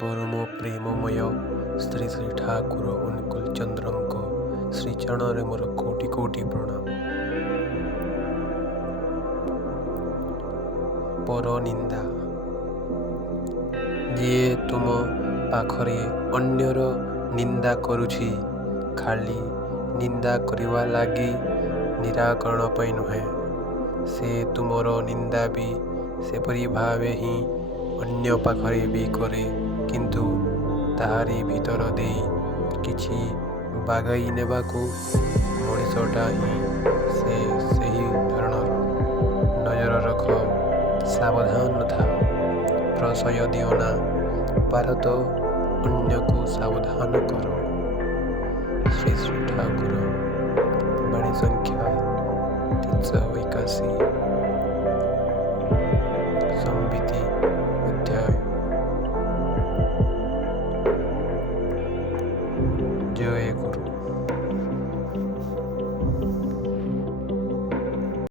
ପରମ ପ୍ରେମମୟ ଶ୍ରୀ ଶ୍ରୀ ଠାକୁର ଅନୁକୂଳ ଚନ୍ଦ୍ରଙ୍କ ଶ୍ରୀଚରଣରେ ମୋର କୋଟି କୋଟି ପ୍ରଣାମ। ପରନିନ୍ଦା। ଯିଏ ତୁମ ପାଖରେ ଅନ୍ୟର ନିନ୍ଦା କରୁଛି, ଖାଲି ନିନ୍ଦା କରିବା ଲାଗି ନିରାକରଣ ପାଇଁ ନୁହେଁ, ସେ ତୁମର ନିନ୍ଦା ବି ସେପରି ଭାବେ ହିଁ ଅନ୍ୟ ପାଖରେ ବି କରେ, କିନ୍ତୁ ତାହାରି ଭିତର ଦେଇ କିଛି ବାଗାଇ ନେବାକୁ ମଣିଷଟା ହିଁ ସେ ସେହି ଧରଣର। ନଜର ରଖ, ସାବଧାନ ଥାଅ, ପ୍ରଶୟ ଦିଅ ନା, ପାର ତ ଅନ୍ୟକୁ ସାବଧାନ କର। ଶ୍ରୀ ଶ୍ରୀ ଠାକୁର, ବାଣୀ ସଂଖ୍ୟା 381, ସମ୍ବିତି ଅଧ୍ୟାୟ। ଜୟ ଗୁରୁ।